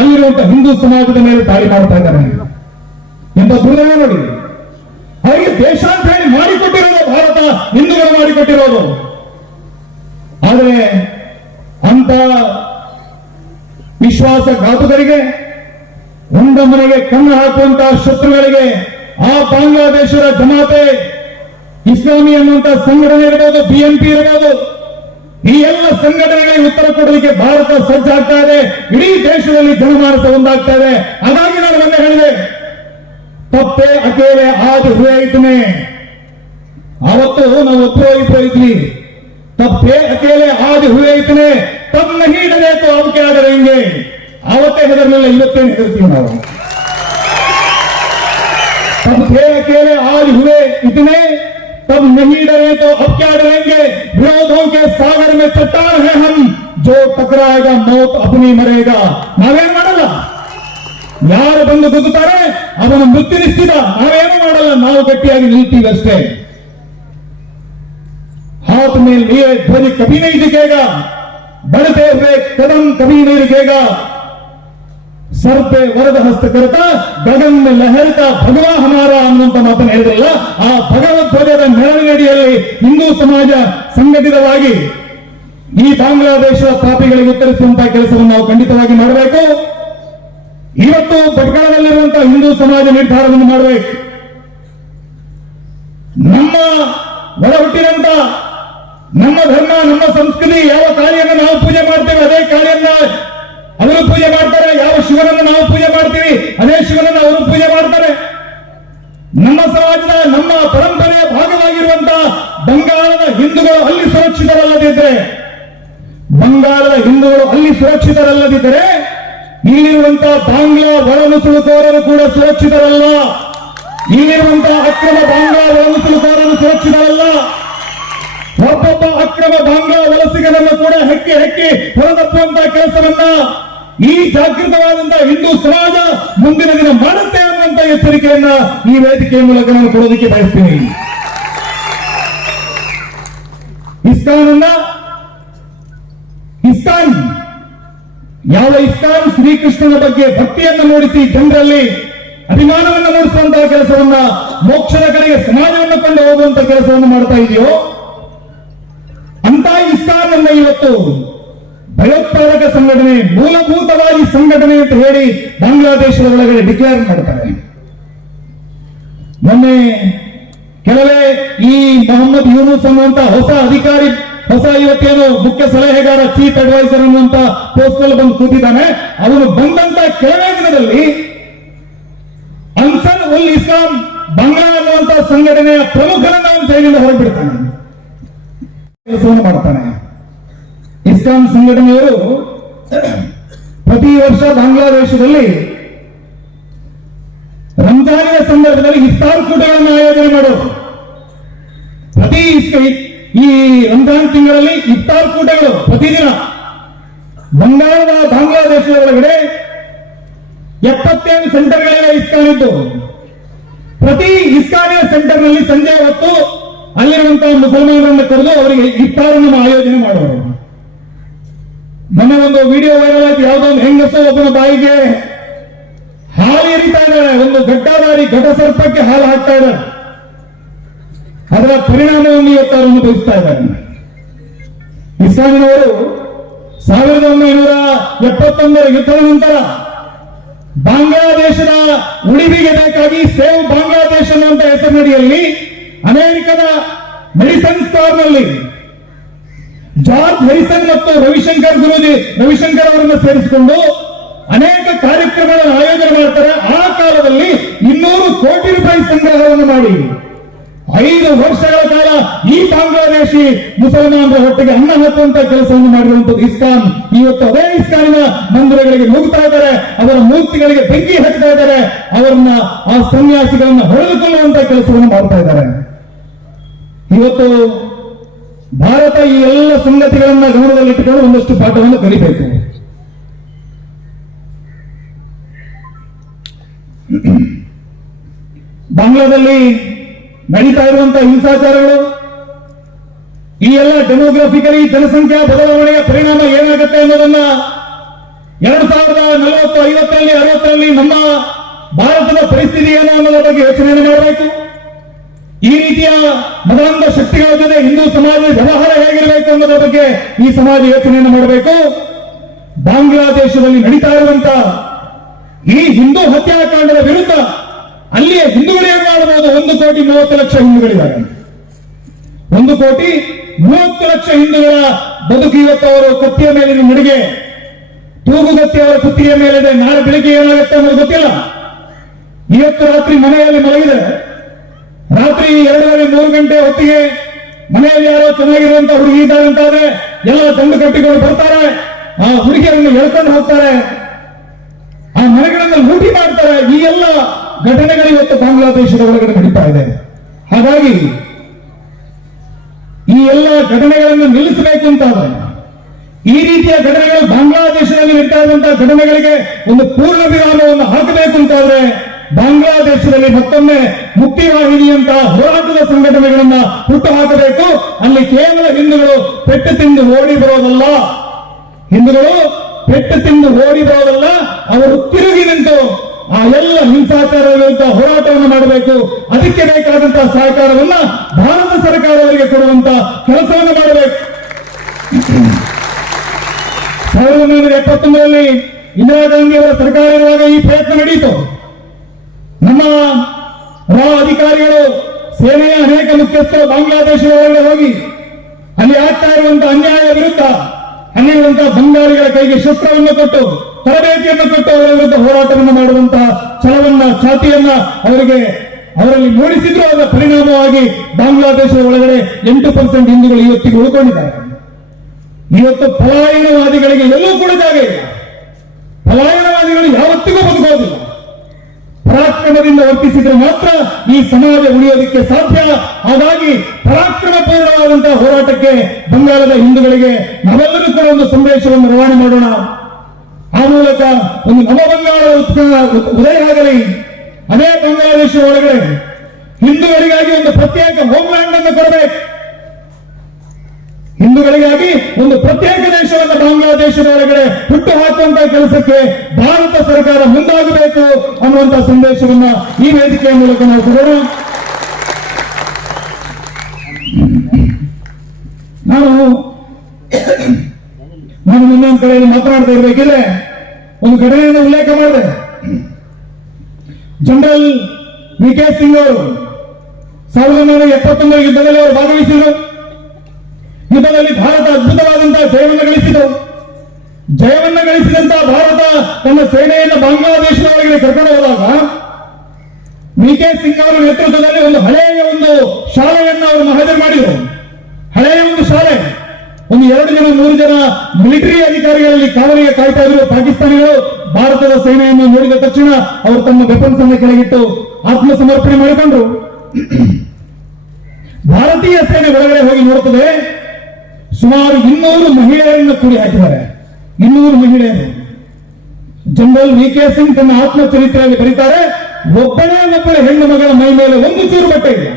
ಅಲ್ಲಿರುವಂತಹ ಹಿಂದೂ ಸಮಾಜದ ಮೇಲೆ ದಾಳಿ ಮಾಡ್ತಾ ಇದ್ದಾರೆ. ಎಂಬ ದುರ್ದೇ ನೋಡಿ. ಅವರಿಗೆ ದೇಶ ಅಂತ ಹೇಳಿ ಮಾಡಿಕೊಟ್ಟಿರೋದು ಭಾರತ, ಹಿಂದೂಗಳು ಮಾಡಿಕೊಟ್ಟಿರೋದು. ಆದರೆ ಅಂತ ವಿಶ್ವಾಸಘಾತುಕರಿಗೆ, ಒಂದ ಮನೆಗೆ ಕಣ್ಣು ಹಾಕುವಂತಹ ಶತ್ರುಗಳಿಗೆ ಆ ಬಾಂಗ್ಲಾದೇಶದ ಜಮಾತೆ, ಇಸ್ಲಾಮಿ ಅನ್ನುವಂತಹ ಸಂಘಟನೆ ಇರಬಹುದು ಬಿಎಂಪಿ ಇರಬಹುದು ಈ ಎಲ್ಲ ಸಂಘಟನೆಗಳಿಗೆ ಉತ್ತರ ಕೊಡಲಿಕ್ಕೆ ಭಾರತ ಸಜ್ಜಾಗ್ತಾ ಇದೆ. ಇಡೀ ದೇಶದಲ್ಲಿ ಜನಮಾನಸ ಒಂದಾಗ್ತಾ ಇದೆ. ಹಾಗಾಗಿ ನಾನು ಮೊನ್ನೆ ಹೇಳಿದೆ तपे अकेले आज हुए इतने। तो न तपे अकेले आज हुए इतने, तब नहीं डरे तो अब क्या डरेंगे? आवते हदर में इवते नहीं तब थे अकेले आज हुए इतने, तब नहीं डरे तो अब क्या डरेंगे? विरोधों के सागर में चट्टान है हम, जो टकराएगा, मौत अपनी मरेगा। नवे मरला ಯಾರು ಬಂದು ಗುದ್ದುತ್ತಾರೆ ಅವನ ಮೃತ್ಯು ನಿಶ್ಚಿತ ನಾವೇನು ಮಾಡಲ್ಲ ನಾವು ಗಟ್ಟಿಯಾಗಿ ನಿಲ್ತೀವಿ ಅಷ್ಟೇ हाथ में लिए ध्वज कभी नहीं दिखेगा बढ़ते हुए कदम कभी नहीं रुकेगा ಸರ್ ಪೇ ವರದ ಹಸ್ತ ಕರ್ತ ಗಗನ್ ಲಹರಿತ ಭಗವಾ ಹಮಾರ ಅನ್ನುವಂತ ಮಾತನ್ನು ಹೇಳಿದ್ರಲ್ಲ ಆ ಭಗವದ್ ಧ್ವಜದ ಮೆರವಣಿಗೆಯಲ್ಲಿ ಹಿಂದೂ ಸಮಾಜ ಸಂಘಟಿತವಾಗಿ ಈ ಬಾಂಗ್ಲಾದೇಶದ ಪಾಪಿಗಳಿಗೆ ಉತ್ತರಿಸುವಂತಹ ಕೆಲಸವನ್ನು ನಾವು ಖಂಡಿತವಾಗಿ ಮಾಡಬೇಕು ಇವತ್ತು ಭಟ್ಕಳದಲ್ಲಿರುವಂತಹ ಹಿಂದೂ ಸಮಾಜ ನಿರ್ಧಾರವನ್ನು ಮಾಡಬೇಕು ನಮ್ಮ ಒಳ ನಮ್ಮ ಧರ್ಮ, ನಮ್ಮ ಸಂಸ್ಕೃತಿ ಯಾವ ಕಾಳಿಯನ್ನು ನಾವು ಪೂಜೆ ಮಾಡ್ತೇವೆ, ಅದೇ ಕಾಳಿಯನ್ನ ಅವರು ಪೂಜೆ ಮಾಡ್ತಾರೆ, ಯಾವ ಶಿವನನ್ನು ನಾವು ಪೂಜೆ ಮಾಡ್ತೀವಿ, ಅದೇ ಶಿವನನ್ನು ಅವರು ಪೂಜೆ ಮಾಡ್ತಾರೆ. ನಮ್ಮ ಸಮಾಜದ, ನಮ್ಮ ಪರಂಪರೆಯ ಭಾಗವಾಗಿರುವಂತಹ ಬಂಗಾಳದ ಹಿಂದೂಗಳು ಅಲ್ಲಿ ಸುರಕ್ಷಿತರಲ್ಲದಿದ್ದರೆ ಬಂಗಾಳದ ಹಿಂದೂಗಳು ಅಲ್ಲಿ ಸುರಕ್ಷಿತರಲ್ಲದಿದ್ದರೆ ಇಲ್ಲಿರುವಂತಹ ಬಾಂಗ್ಲಾ ಒಳನುಸುಳುಕೋರರು ಕೂಡ ಸುರಕ್ಷಿತರಲ್ಲ. ಇಲ್ಲಿರುವಂತಹ ಅಕ್ರಮ ಬಾಂಗ್ಲಾ ಒಳನುಸುಳುಕೋರರು ಸುರಕ್ಷಿತರಲ್ಲ. ಒಬ್ಬೊಬ್ಬ ಅಕ್ರಮ ಬಾಂಗ್ಲಾ ವಲಸಿಗರನ್ನು ಕೂಡ ಹೆಕ್ಕಿ ಹೆಕ್ಕಿ ಹೊರತಪ್ಪುವಂತಹ ಕೆಲಸವನ್ನ ಈ ಜಾಗೃತವಾದಂತಹ ಹಿಂದೂ ಸಮಾಜ ಮುಂದಿನ ದಿನ ಮಾಡುತ್ತೆ ಅನ್ನುವಂತ ಎಚ್ಚರಿಕೆಯನ್ನ ಈ ವೇದಿಕೆಯ ಮೂಲಕ ನಾನು ಕೊಡೋದಕ್ಕೆ ಬಯಸ್ತೀನಿ. ಇಸ್ಕಾನ್ ಅನ್ನ ಇಸ್ಕಾನ್ ಯಾವ ಇಸ್ಲಾಂ ಶ್ರೀಕೃಷ್ಣನ ಬಗ್ಗೆ ಭಕ್ತಿಯನ್ನು ಮೂಡಿಸಿ ಜನರಲ್ಲಿ ಅಭಿಮಾನವನ್ನು ಮೂಡಿಸುವಂತಹ ಕೆಲಸವನ್ನ ಮೋಕ್ಷದ ಕಡೆಗೆ ಸಮಾಜವನ್ನು ಕೊಂಡು ಹೋಗುವಂತಹ ಕೆಲಸವನ್ನು ಮಾಡ್ತಾ ಇದೆಯೋ? ಅಂತ ಇಸ್ಲಾಂ ಅನ್ನ ಇವತ್ತು ಭಯೋತ್ಪಾದಕ ಸಂಘಟನೆ, ಮೂಲಭೂತವಾಗಿ ಸಂಘಟನೆ ಅಂತ ಹೇಳಿ ಬಾಂಗ್ಲಾದೇಶದ ಒಳಗಡೆ ಡಿಕ್ಲೇರ್ ಮಾಡ್ತಾರೆ. ಮೊನ್ನೆ ಕೆಲವೇ ಈ ಮೊಹಮ್ಮದ್ ಯೂನುಸ್ ಅನ್ನುವಂತ ಹೊಸ ಅಧಿಕಾರಿ ಹೊಸ ಇವತ್ತೇನು ಮುಖ್ಯ ಸಲಹೆಗಾರ ಚೀಫ್ ಅಡ್ವೈಸರ್ ಅನ್ನುವಂತ ಪೋಸ್ಟ್ ಅಲ್ಲಿ ಬಂದು ಕೂತಿದ್ದಾನೆ. ಅವನು ಬಂದಂತ ಕೆಲವೇ ದಿನದಲ್ಲಿ ಅನ್ಸರ್ ಉಲ್ ಇಸ್ಲಾಂ ಬಂಗಾಳ ಅನ್ನುವಂತ ಸಂಘಟನೆಯ ಪ್ರಮುಖರನ್ನ ಅವನು ಜೈಲಿಂದ ಹೊರಬಿಡ್ತಾನೆ. ಕೆಲಸವನ್ನು ಮಾಡ್ತಾನೆ. ಇಸ್ಲಾಂ ಸಂಘಟನೆಯವರು ಪ್ರತಿ ವರ್ಷ ಬಾಂಗ್ಲಾದೇಶದಲ್ಲಿ ರಂಜಾನಿನ ಸಂದರ್ಭದಲ್ಲಿ ಇಫ್ತಾರ್ ಕೂಟಗಳನ್ನು ಆಯೋಜನೆ ಮಾಡೋರು. ಪ್ರತಿ ಈ ರಂಜಾನ್ ತಿಂಗಳಲ್ಲಿ ಇಫ್ತಾರ್ ಕೂಟಗಳು ಪ್ರತಿದಿನ ಬಂಗಾಳದ ಬಾಂಗ್ಲಾದೇಶದ ಒಳಗಡೆ ಎಪ್ಪತ್ತೇಳು ಸೆಂಟರ್ಗಳಿವೆ ಇಸ್ಕಾನ್ ಇದ್ದು, ಪ್ರತಿ ಇಸ್ಕಾನಿಯ ಸೆಂಟರ್ನಲ್ಲಿ ಸಂಜೆ ಹೊತ್ತು ಅಲ್ಲಿರುವಂತಹ ಮುಸಲ್ಮಾನರನ್ನು ಕರೆದು ಅವರಿಗೆ ಇಫ್ತಾರನ್ನು ಆಯೋಜನೆ ಮಾಡುವರು. ಮೊನ್ನೆ ಒಂದು ವಿಡಿಯೋ ವೈರಲ್ ಆಯ್ತು, ಯಾವುದೋ ಒಂದು ಹೆಂಗಸು ಒಬ್ಬನ ಬಾಯಿಗೆ ಹಾಲು ಎರಿತಾ ಇದ್ದಾಳೆ, ಒಂದು ಗಡ್ಡಾದಾರಿ ಘಟಸರ್ಪಕ್ಕೆ ಹಾಲು ಹಾಕ್ತಾ ಇದ್ದಾಳೆ. ಅದರ ಪರಿಣಾಮವನ್ನು ಇವತ್ತು ಅವರು ಅನುಭವಿಸ್ತಾ ಇದ್ದಾರೆ. ಇಸ್ಲಾಮಿನವರು ಸಾವಿರದ ಒಂಬೈನೂರ ಎಪ್ಪತ್ತೊಂದರ ಯುದ್ಧದ ನಂತರ ಬಾಂಗ್ಲಾದೇಶದ ಉಳಿವಿಗೆ ಬೇಕಾಗಿ ಸೇವ್ ಬಾಂಗ್ಲಾದೇಶ ಅನ್ನುವಂತ ಹೆಸರಿನಡಿಯಲ್ಲಿ ಅಮೆರಿಕದ ಮೆಡಿಸನ್ ಸ್ಟೋರ್ನಲ್ಲಿ ಜಾರ್ಜ್ ಹೆರಿಸನ್ ಮತ್ತು ರವಿಶಂಕರ್ ಗುರುಜಿ, ರವಿಶಂಕರ್ ಅವರನ್ನು ಸೇರಿಸಿಕೊಂಡು ಅನೇಕ ಕಾರ್ಯಕ್ರಮಗಳನ್ನು ಆಯೋಜನೆ ಮಾಡ್ತಾರೆ. ಆ ಕಾಲದಲ್ಲಿ ಇನ್ನೂರು ಕೋಟಿ ರೂಪಾಯಿ ಸಂಗ್ರಹವನ್ನು ಮಾಡಿ. ಐದು ವರ್ಷಗಳ ಕಾಲ ಈ ಬಾಂಗ್ಲಾದೇಶಿ ಮುಸಲ್ಮಾನರ ಹೊಟ್ಟೆಗೆ ಅನ್ನ ಹಾಕುವಂತ ಕೆಲಸವನ್ನು ಮಾಡಿರುವಂತದ್ದು ಇಸ್ಕಾನ್ ಇವತ್ತು ಅದೇ ಇಸ್ಕಾನಿನ ಮಂದಿರಗಳಿಗೆ ನುಗ್ತಾ ಇದ್ದಾರೆ, ಅವರ ಮೂರ್ತಿಗಳಿಗೆ ಬೆಂಕಿ ಹಚ್ತಾ ಇದ್ದಾರೆ, ಅವರನ್ನ ಆ ಸನ್ಯಾಸಿಗಳನ್ನ ಹೊಡೆದುಕೊಳ್ಳುವಂತ ಕೆಲಸವನ್ನು ಮಾಡ್ತಾ ಇದ್ದಾರೆ. ಇವತ್ತು ಭಾರತ ಈ ಎಲ್ಲ ಸಂಗತಿಗಳನ್ನ ಗಮನದಲ್ಲಿಟ್ಟುಕೊಂಡು ಒಂದಷ್ಟು ಪಾಠವನ್ನು ಕಲಿಬೇಕು. ಬಾಂಗ್ಲಾದಲ್ಲಿ ನಡೀತಾ ಇರುವಂತಹ ಹಿಂಸಾಚಾರಗಳು, ಈ ಎಲ್ಲ ಡೆಮೋಗ್ರಫಿಕಲಿ ಜನಸಂಖ್ಯಾ ಬದಲಾವಣೆಯ ಪರಿಣಾಮ ಏನಾಗುತ್ತೆ ಅನ್ನೋದನ್ನ ಎರಡ್ ಸಾವಿರದ ನಲವತ್ತು, ಐವತ್ತರಲ್ಲಿ, ಅರವತ್ತರಲ್ಲಿ ನಮ್ಮ ಭಾರತದ ಪರಿಸ್ಥಿತಿ ಏನು ಅನ್ನೋದ್ರ ಬಗ್ಗೆ ಯೋಚನೆಯನ್ನು ಮಾಡಬೇಕು ಈ ರೀತಿಯ ಮದಲಂಬ ಶಕ್ತಿಗಳ ಜೊತೆ ಹಿಂದೂ ಸಮಾಜದ ವ್ಯವಹಾರ ಹೇಗಿರಬೇಕು ಅನ್ನೋದ್ರ ಬಗ್ಗೆ ಈ ಸಮಾಜ ಯೋಚನೆಯನ್ನು ಮಾಡಬೇಕು. ಬಾಂಗ್ಲಾದೇಶದಲ್ಲಿ ನಡೀತಾ ಇರುವಂತ ಈ ಹಿಂದೂ ಹತ್ಯಾಕಾಂಡದ ವಿರುದ್ಧ ಅಲ್ಲಿಯ ಹಿಂದೂಗಳೇ ಮಾಡಬಹುದು ಒಂದು ಕೋಟಿ ಮೂವತ್ತು ಲಕ್ಷ ಹಿಂದೂಗಳಿದ್ದಾರೆ. ಒಂದು ಕೋಟಿ ಮೂವತ್ತು ಲಕ್ಷ ಹಿಂದೂಗಳ ಬದುಕು ಇವತ್ತು ಅವರ ಕುತ್ತಿಯ ಮೇಲಿನ ಮುಡುಗೆ. ತೂಗುಗತ್ತಿ ಅವರ ಕುತ್ತಿಯ ಮೇಲಿದೆ ನಾಳೆ ಬೆಳಿಗ್ಗೆ ಏನಾಗುತ್ತೆ ಅನ್ನೋದು ಗೊತ್ತಿಲ್ಲ. ಇವತ್ತು ರಾತ್ರಿ ಮನೆಯಲ್ಲಿ ಮಲಗಿದೆ. ರಾತ್ರಿ ಎರಡೂವರೆ, ಮೂರು ಗಂಟೆ ಹೊತ್ತಿಗೆ ಮನೆಯಲ್ಲಿ ಯಾರೋ ಚೆನ್ನಾಗಿರುವಂತ ಹುಡುಗಿ ಇದ್ದಾರೆ ಅಂತಾದ್ರೆ ಎಲ್ಲ ದಂಡು ಕಟ್ಟಿಕೊಂಡು ಬರ್ತಾರೆ. ಆ ಹುಡುಗಿಯರನ್ನು ಎಳ್ಕೊಂಡು ಹೋಗ್ತಾರೆ. ಆ ಮನೆಗಳನ್ನು ಲೂಟಿ ಮಾಡ್ತಾರೆ. ಈ ಎಲ್ಲ ಘಟನೆಗಳು ಇವತ್ತು ಬಾಂಗ್ಲಾದೇಶದ ಒಳಗಡೆ ನಡೀತಾ ಇದೆ. ಹಾಗಾಗಿ ಈ ಎಲ್ಲ ಘಟನೆಗಳನ್ನು ನಿಲ್ಲಿಸಬೇಕು ಅಂತಾದ್ರೆ ಈ ರೀತಿಯ ಘಟನೆಗಳು ಬಾಂಗ್ಲಾದೇಶದಲ್ಲಿ ನಡೀತಾ ಘಟನೆಗಳಿಗೆ ಒಂದು ಪೂರ್ಣ ವಿರಾಮವನ್ನು ಹಾಕಬೇಕು ಅಂತಾದ್ರೆ ಬಾಂಗ್ಲಾದೇಶದಲ್ಲಿ ಮತ್ತೊಮ್ಮೆ ಮುಕ್ತಿವಾಹಿನಿಯಂತಹ ಹೋರಾಟದ ಸಂಘಟನೆಗಳನ್ನ ಹುಟ್ಟು ಹಾಕಬೇಕು ಅಲ್ಲಿ ಕೇವಲ ಹಿಂದೂಗಳು ಪೆಟ್ಟು ತಿಂದು ಓಡಿ ಬರೋದಲ್ಲ. ಹಿಂದೂಗಳು ಪೆಟ್ಟು ತಿಂದು ಓಡಿ ಬರೋದಲ್ಲ. ಅವರು ತಿರುಗಿ ನಿಂತು ಆ ಎಲ್ಲ ಹಿಂಸಾಚಾರ ವಿರುದ್ಧ ಹೋರಾಟವನ್ನು ಮಾಡಬೇಕು. ಅದಕ್ಕೆ ಬೇಕಾದಂತಹ ಸಹಕಾರವನ್ನ ಭಾರತ ಸರ್ಕಾರ ಅವರಿಗೆ ಕೊಡುವಂತ ಕೆಲಸವನ್ನು ಮಾಡಬೇಕು. ಸಾವಿರದ ಒಂಬೈನೂರ ಎಪ್ಪತ್ತೊಂದರಲ್ಲಿ ಇಂದಿರಾ ಗಾಂಧಿ ಅವರ ಸರ್ಕಾರ ಇರುವಾಗ ಈ ಪ್ರಯತ್ನ ನಡೆಯಿತು ನಮ್ಮ ರಾ ಅಧಿಕಾರಿಗಳು, ಸೇನೆಯ ಅನೇಕ ಮುಖ್ಯಸ್ಥರು ಬಾಂಗ್ಲಾದೇಶದ ಒಳಗಡೆ ಹೋಗಿ ಅಲ್ಲಿ ಆಗ್ತಾ ಇರುವಂತಹ ಅನ್ಯಾಯ ವಿರುದ್ಧ ಅಲ್ಲಿರುವಂತಹ ಬಂಗಾಳಿಗಳ ಕೈಗೆ ಶಸ್ತ್ರವನ್ನು ಕೊಟ್ಟು, ತರಬೇತಿಯನ್ನು ಕೊಟ್ಟು ಅವರ ವಿರುದ್ಧ ಹೋರಾಟವನ್ನು ಮಾಡುವಂತಹ ಛಲವನ್ನ ಛಾತಿಯನ್ನ ಅವರಿಗೆ ಅವರಲ್ಲಿ ಮೂಡಿಸಿದ್ರು. ಅದರ ಪರಿಣಾಮವಾಗಿ ಬಾಂಗ್ಲಾದೇಶದ ಒಳಗಡೆ ಎಂಟು ಪರ್ಸೆಂಟ್ ಹಿಂದೂಗಳು ಇವತ್ತಿಗೆ ಉಳ್ಕೊಂಡಿದ್ದಾರೆ. ಇವತ್ತು ಪಲಾಯನವಾದಿಗಳಿಗೆ ಎಲ್ಲೂ ಕೂಡ ಜಾಗ ಇಲ್ಲ. ಪಲಾಯನವಾದಿಗಳು ಯಾವತ್ತಿಗೂ ಬದುಕೋದಿಲ್ಲ. ಪರಾಕ್ರಮದಿಂದ ವರ್ತಿಸಿದ್ರೆ ಮಾತ್ರ ಈ ಸಮಾಜ ಉಳಿಯೋದಕ್ಕೆ ಸಾಧ್ಯ. ಹಾಗಾಗಿ ಪರಾಕ್ರಮ ಪೂರ್ಣವಾದಂತಹ ಹೋರಾಟಕ್ಕೆ ಬಂಗಾಳದ ಹಿಂದೂಗಳಿಗೆ ನಾವೆಲ್ಲರೂ ಕೂಡ ಒಂದು ಸಂದೇಶವನ್ನು ರವಾನೆ ಮಾಡೋಣ. ಆ ಮೂಲಕ ಒಂದು ನವ ಬಂಗಾಳ ಉದಯ ಆಗಲಿ. ಅದೇ ಬಾಂಗ್ಲಾದೇಶ ಒಳಗಡೆ ಹಿಂದೂಗಳಿಗಾಗಿ ಒಂದು ಪ್ರತ್ಯೇಕ ಹೋಮ್ಲ್ಯಾಂಡ್ ಅನ್ನು ಕೊಡಬೇಕು. ಹಿಂದೂಗಳಿಗಾಗಿ ಒಂದು ಪ್ರತ್ಯೇಕ ದೇಶವಾದ ಬಾಂಗ್ಲಾದೇಶದ ಒಳಗಡೆ ಹುಟ್ಟು ಹಾಕುವಂತಹ ಕೆಲಸಕ್ಕೆ ಭಾರತ ಸರ್ಕಾರ ಮುಂದಾಗಬೇಕು ಅನ್ನುವಂತಹ ಸಂದೇಶವನ್ನ ಈ ವೇದಿಕೆಯ ಮೂಲಕ ನಾವು ಕೊಡೋಣ. ನಾನು ನಾನು ಇನ್ನೊಂದು ಕಡೆಯಲ್ಲಿ ಮಾತನಾಡ್ತಾ ಇರ್ಬೇಕಿದ್ರೆ ಒಂದು ಘಟನೆಯನ್ನು ಉಲ್ಲೇಖ ಮಾಡಿದೆ. ಜನರಲ್ ವಿ ಕೆ ಸಿಂಗ್ ಅವರು ಸಾವಿರದ ಒಂಬೈನೂರ ಎಪ್ಪತ್ತೊಂದರ ಯುದ್ಧದಲ್ಲಿ ಅವರು ಭಾಗವಹಿಸಿದರು. ಯುದ್ಧದಲ್ಲಿ ಭಾರತ ಅದ್ಭುತವಾದಂತಹ ಜಯವನ್ನು ಗಳಿಸಿತು. ಜಯವನ್ನು ಗಳಿಸಿದಂತಹ ಭಾರತ ತನ್ನ ಸೇನೆಯನ್ನು ಬಾಂಗ್ಲಾದೇಶದ ಕರ್ಕೊಂಡು ಹೋದಾಗ ವಿ ಕೆ ಸಿಂಗ್ ಅವರ ನೇತೃತ್ವದಲ್ಲಿ ಒಂದು ಹಳೆಯ ಒಂದು ಶಾಲೆಯನ್ನು ಅವರು ಮಹಜರ್ ಮಾಡಿದರು. ಹಳೆಯ ಒಂದು ಶಾಲೆ. ಒಂದು ಎರಡು ಜನ, ಮೂರು ಜನ ಮಿಲಿಟರಿ ಅಧಿಕಾರಿಗಳಲ್ಲಿ ಕಾವಲಿಗೆ ಕಾಯ್ತಾ ಇದ್ರು. ಪಾಕಿಸ್ತಾನಿಗಳು ಭಾರತದ ಸೇನೆಯನ್ನು ನೋಡಿದ ತಕ್ಷಣ ಅವರು ತಮ್ಮ ವೆಪನ್ಸ್ ಅನ್ನು ಕೆಳಗಿಟ್ಟು ಆತ್ಮಸಮರ್ಪಣೆ ಮಾಡಿಕೊಂಡ್ರು. ಭಾರತೀಯ ಸೇನೆ ಒಳಗಡೆ ಹೋಗಿ ನೋಡುತ್ತದೆ ಸುಮಾರು ಇನ್ನೂರು ಮಹಿಳೆಯರನ್ನು ಕೂಡಿ ಹಾಕಿದ್ದಾರೆ. ಇನ್ನೂರು ಮಹಿಳೆಯರು. ಜನರಲ್ ವಿ ಕೆ ಸಿಂಗ್ ತನ್ನ ಆತ್ಮಚರಿತ್ರೆಯಲ್ಲಿ ಬರೀತಾರೆ. ಒಬ್ಬನೇ ಒಬ್ಬಳ ಹೆಣ್ಣು ಮಗಳ ಮೈ ಮೇಲೆ ಒಂದು ಚೂರು ಬಟ್ಟೆ ಇಲ್ಲ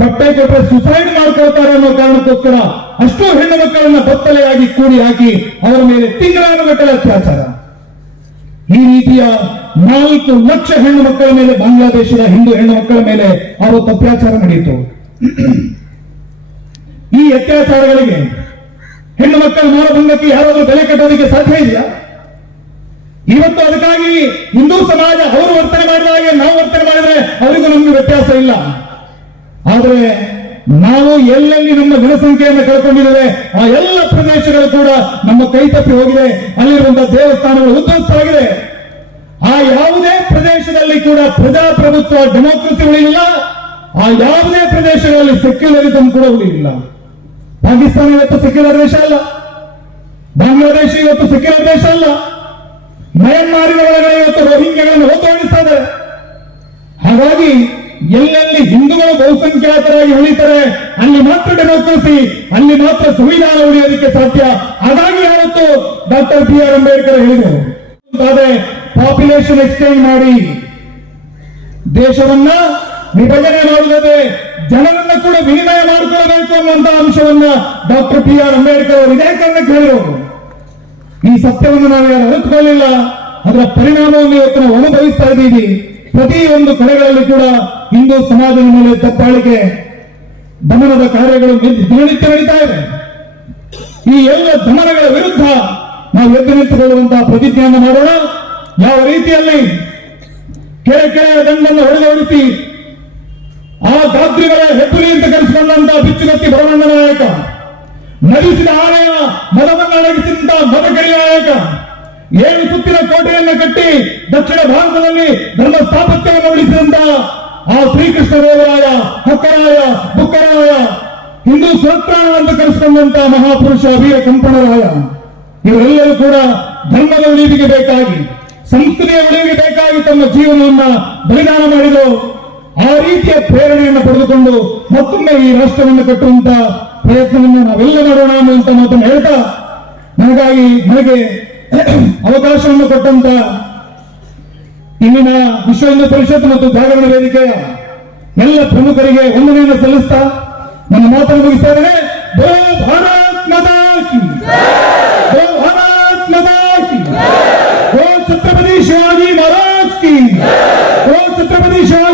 ಬಟ್ಟೆ ಕೊಟ್ಟರೆ ಸುಸೈಡ್ ಮಾಡ್ಕೊಳ್ತಾರೆ ಅನ್ನೋ ಕಾರಣಕ್ಕೋಸ್ಕರ ಅಷ್ಟು ಹೆಣ್ಣು ಮಕ್ಕಳನ್ನ ಬತ್ತಲೆಯಾಗಿ ಕೂಡಿ ಹಾಕಿ ಅವರ ಮೇಲೆ ತಿಂಗಳಾನುಗಟ್ಟಲೆ ಅತ್ಯಾಚಾರ. ಈ ರೀತಿಯ ನಾಲ್ಕು ಲಕ್ಷ ಹೆಣ್ಣು ಮಕ್ಕಳ ಮೇಲೆ ಬಾಂಗ್ಲಾದೇಶದ ಹಿಂದೂ ಹೆಣ್ಣು ಮಕ್ಕಳ ಮೇಲೆ ಅವತ್ತು ಅತ್ಯಾಚಾರ ನಡೆಯಿತು. ಈ ಅತ್ಯಾಚಾರಗಳಿಗೆ ಹೆಣ್ಣು ಮಕ್ಕಳ ಮಾನಭಂಗಕ್ಕೆ ಯಾರಾದರೂ ಬೆಲೆ ಕಟ್ಟೋದಕ್ಕೆ ಸಾಧ್ಯ ಇದೆಯಾ? ಇವತ್ತು ಅದಕ್ಕಾಗಿ ಹಿಂದೂ ಸಮಾಜ ಅವರು ವರ್ತನೆ ಮಾಡಿದ ಹಾಗೆ ನಾವು ವರ್ತನೆ ಮಾಡಿದ್ರೆ ಅವರಿಗೂ ನಮ್ಗೆ ವ್ಯತ್ಯಾಸ ಇಲ್ಲ. ಆದರೆ ನಾವು ಎಲ್ಲೆಲ್ಲಿ ನಮ್ಮ ಜನಸಂಖ್ಯೆಯನ್ನು ಕಳ್ಕೊಂಡಿದ್ದೇವೆ, ಆ ಎಲ್ಲ ಪ್ರದೇಶಗಳು ಕೂಡ ನಮ್ಮ ಕೈ ತಪ್ಪಿ ಹೋಗಿದೆ. ಅಲ್ಲಿರುವಂತಹ ದೇವಸ್ಥಾನಗಳು ಉದ್ಧಸ್ತವಾಗಿದೆ ಆ ಯಾವುದೇ ಪ್ರದೇಶದಲ್ಲಿ ಕೂಡ ಪ್ರಜಾಪ್ರಭುತ್ವ ಡೆಮೋಕ್ರಸಿ ಉಳಿಲಿಲ್ಲ. ಆ ಯಾವುದೇ ಪ್ರದೇಶಗಳಲ್ಲಿ ಸೆಕ್ಯುಲರಿಸಂ ಕೂಡ ಉಳಿಲಿಲ್ಲ. ಪಾಕಿಸ್ತಾನ ಇವತ್ತು ಸೆಕ್ಯುಲರ್ ದೇಶ ಅಲ್ಲ. ಬಾಂಗ್ಲಾದೇಶ ಇವತ್ತು ಸೆಕ್ಯುಲರ್ ದೇಶ ಅಲ್ಲ. ಮಯನ್ಮಾರಿನ ಒಳಗಡೆ ಇವತ್ತು ರೋಹಿಂಗ್ಯಗಳನ್ನು ಹೋಗ್ತಾ ಇದ್ದಾರೆ ಹಾಗಾಗಿ ಎಲ್ಲೆಲ್ಲಿ ಹಿಂದೂಗಳು ಬಹುಸಂಖ್ಯಾತರಾಗಿ ಉಳಿತಾರೆ, ಅಲ್ಲಿ ಮಾತ್ರ ಡೆಮೋಕ್ರಸಿ ಅಲ್ಲಿ ಮಾತ್ರ ಸಂವಿಧಾನ ಉಳಿಯೋದಕ್ಕೆ ಸಾಧ್ಯ. ಹಾಗಾಗಿ ಯಾವತ್ತು ಡಾಕ್ಟರ್ ಬಿ ಆರ್ ಅಂಬೇಡ್ಕರ್ ಹೇಳಿದರು. ಪಾಪ್ಯುಲೇಷನ್ ಎಕ್ಸ್ಚೇಂಜ್ ಮಾಡಿ ದೇಶವನ್ನ ವಿಭಜನೆ ಮಾಡುವುದೇ ಜನರನ್ನ ಕೂಡ ವಿನಿಮಯ ಮಾಡಿಕೊಳ್ಳಬೇಕು ಅನ್ನುವಂತ ಅಂಶವನ್ನ ಡಾಕ್ಟರ್ ಬಿ ಆರ್ ಅಂಬೇಡ್ಕರ್ ಅವರು ಇದೇ ಕಾರಣಕ್ಕೆ ಈ ಸತ್ಯವನ್ನು ನಾವು ಯಾರು ಅದರ ಪರಿಣಾಮವನ್ನು ಇವತ್ತು ನಾವು ಅನುಭವಿಸ್ತಾ ಇದ್ದೀವಿ. ಪ್ರತಿಯೊಂದು ಕಡೆಗಳಲ್ಲಿ ಕೂಡ ಹಿಂದೂ ಸಮಾಜದ ಮೇಲೆ ತಪ್ಪಾಳಿಕೆ ದಮನದ ಕಾರ್ಯಗಳು ನಿತ್ಯ ದಿನನಿತ್ಯ ನಡೀತಾ ಇದೆ. ಈ ಎಲ್ಲ ದಮನಗಳ ವಿರುದ್ಧ ನಾವು ಎದ್ದು ನಿಂತುಕೊಳ್ಳುವಂತಹ ಪ್ರತಿಜ್ಞೆಯನ್ನು ಮಾಡೋಣ. ಯಾವ ರೀತಿಯಲ್ಲಿ ಕೆರೆ ಕೆರೆಯ ದಂಡನ್ನು ಹೊಡೆದೋಡಿಸಿ ಆ ಧಾತ್ರಿಗಳ ಹೆಬ್ಬುಲಿ ಅಂತ ಕರೆಸಿಕೊಂಡಂತಹ ಬಿಚ್ಚುಗತ್ತಿ ಬರವಣ್ಣ ನಾಯಕ, ನಡೆಸಿದ ಆಲಯ ಮದವನ್ನು ಅಡಗಿಸಿದಂತ ಮದಕರಿಯ ನಾಯಕ, ಏಳು ಸುತ್ತಿನ ಕೋಟೆಯನ್ನು ಕಟ್ಟಿ ದಕ್ಷಿಣ ಭಾರತದಲ್ಲಿ ಧರ್ಮ ಸ್ಥಾಪತ್ಯವನ್ನು ಉಳಿಸಿದಂತ ಆ ಶ್ರೀಕೃಷ್ಣ ದೇವರಾಯ, ಹಕ್ಕರಾಯ, ಬುಕ್ಕರಾಯ, ಹಿಂದೂ ಸ್ವತ್ರಾಣ ಅಂತ ಕರೆಸಿಕೊಂಡಂತ ಮಹಾಪುರುಷ ವೀರ ಕಂಪಣರಾಯ ಇವರೆಲ್ಲರೂ ಕೂಡ ಧರ್ಮದ ಉಳಿವಿಗೆ ಬೇಕಾಗಿ ಸಂಸ್ಕೃತಿಯ ಉಳಿವಿಗೆ ಬೇಕಾಗಿ ತಮ್ಮ ಜೀವನವನ್ನ ಬಲಿದಾನ ಮಾಡಿದರು. ಆ ರೀತಿಯ ಪ್ರೇರಣೆಯನ್ನು ಪಡೆದುಕೊಂಡು ಮತ್ತೊಮ್ಮೆ ಈ ರಾಷ್ಟ್ರವನ್ನು ಕಟ್ಟುವಂತ ಪ್ರಯತ್ನವನ್ನು ನಾವೆಲ್ಲ ಮಾಡೋಣ ಅನ್ನುವಂತ ಮಾತನ್ನು ಹೇಳ್ತಾ ನನಗಾಗಿ ನನಗೆ ಅವಕಾಶವನ್ನು ಕೊಟ್ಟಂತ ಇಲ್ಲಿನ ವಿಶ್ವ ಹಿಂದೂ ಪರಿಷತ್ ಮತ್ತು ಜಾಗರಣ ವೇದಿಕೆಯ ಎಲ್ಲ ಪ್ರಮುಖರಿಗೆ ವಂದನೆಯನ್ನು ಸಲ್ಲಿಸ್ತಾ ನನ್ನ ಮಾತನ್ನು ಮುಗಿಸ್ತಾ ಇದ್ದೇನೆ. ಛತ್ರಪತಿ ಶಿವಾಜಿ ಮಹಾರಾಜ್ ಕಿ ಓ ಛತ್ರಪತಿ ಶಿವಾಜಿ